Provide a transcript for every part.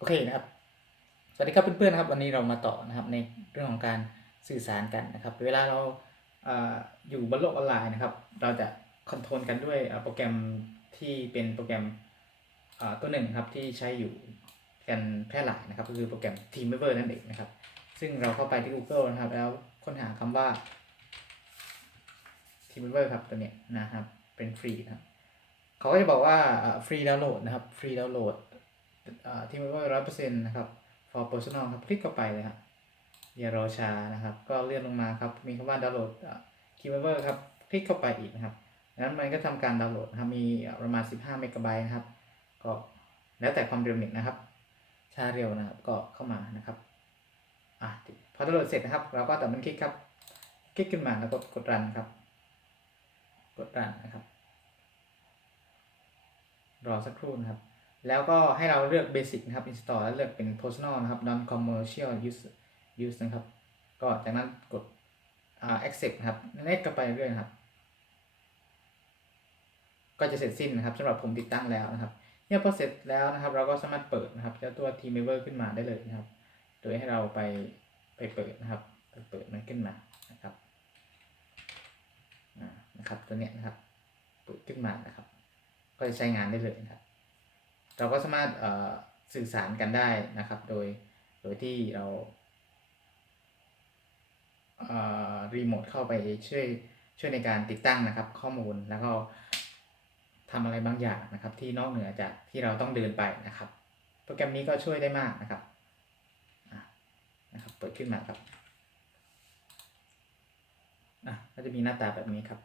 โอเคนะครับ สวัสดีครับเพื่อนๆนะครับ วันนี้เรามาต่อนะครับในเรื่องของการสื่อสารกันนะครับ เวลาเราเออยู่บนโลกออนไลน์นะครับ เราจะคอนโทรลกันด้วยโปรแกรมที่เป็นโปรแกรมตัวหนึ่งครับที่ใช้อยู่กันแพร่หลายนะครับ ก็คือโปรแกรม Teamweaver นั่นเองนะครับ ซึ่งเราเข้าไปที่ Google นะครับ แล้วค้นหาคำว่า Teamweaver ครับตัวเนี้ยนะครับเป็นฟรีนะครับเขาก็จะบอกว่าฟรีดาวน์โหลดนะครับฟรีดาวน์โหลด ที่มันว่าร้อยเปอร์เซ็นต์นะครับ for personal ครับคลิกเข้าไปเลยครับอย่ารอช้านะครับ ก็เลื่อนลงมาครับ มีคำว่าดาวน์โหลดคีย์เวอร์ครับ คลิกเข้าไปอีกนะครับนั้นมันก็ทำการดาวน์โหลดครับ มีประมาณ 15 เมกะไบต์นะครับ ก็แล้วแต่ความเร็วเน็ตนะครับ ช้าเร็วนะครับ ก็เข้ามานะครับ อะ พอดาวน์โหลดเสร็จนะครับ เราก็แต่มันคลิกครับ คลิกขึ้นมาแล้วก็กดรันครับ กดรันนะครับ รอสักครู่นะครับ แล้วก็ให้เราเลือก Basic นะครับ Install แล้วเลือกเป็น Personal นะครับ Non Commercial Use Use นะครับ ก็จากนั้นกดอ่า Accept นะครับ Next ก็ไปเรื่อยนะครับ ก็จะเสร็จสิ้นนะครับสำหรับผมติดตั้งแล้วนะครับเนี่ยพอเสร็จแล้วนะครับ เราก็สามารถเปิดนะครับเจ้าตัว Teamweaver ขึ้นมาได้เลยนะครับ โดยให้เราไปไปเปิดนะครับไปเปิดมันขึ้นมานะครับนะครับตัวเนี้ยนะครับเปิดขึ้นมานะครับ ก็จะใช้งานได้เลยนะครับ เราก็สามารถสื่อสารกันได้นะครับ โดยโดยที่เรารีโมทเข้าไปช่วยช่วยในการติดตั้งนะครับ ข้อมูลแล้วก็ทำอะไรบางอย่างนะครับ ที่นอกเหนือจากที่เราต้องเดินไปนะครับ โปรแกรมนี้ก็ช่วยได้มากนะครับนะครับ เปิดขึ้นมาครับอะก็จะมีหน้าตาแบบนี้ครับ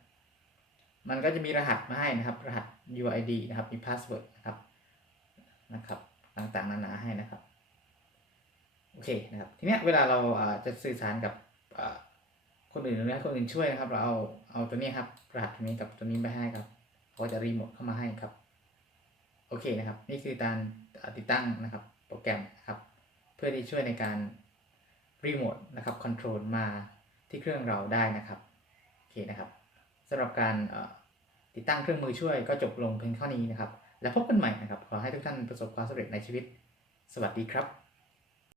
มันก็จะมีรหัสมาให้นะครับ รหัส UID นะครับ มีพาสเวิร์ดนะครับ นะครับต่างๆนานาให้นะครับโอเคนะครับทีนี้เวลาเราจะสื่อสารกับคนอื่นหรือคนอื่นช่วยนะครับ เราเอาเอาตัวนี้ครับรหัสตัวนี้กับตัวนี้ไปให้ครับเขาจะรีโมทเข้ามาให้ครับโอเคนะครับ นี่คือการติดตั้งนะครับโปรแกรมนะครับ เพื่อที่ช่วยในการรีโมทนะครับคอนโทรลมาที่เครื่องเราได้นะครับโอเคนะครับสำหรับการติดตั้งเครื่องมือช่วยก็จบลงเพียงเท่านี้นะครับ แล้วพบกันใหม่นะครับ ขอให้ทุกท่านประสบความสำเร็จในชีวิต สวัสดีครับ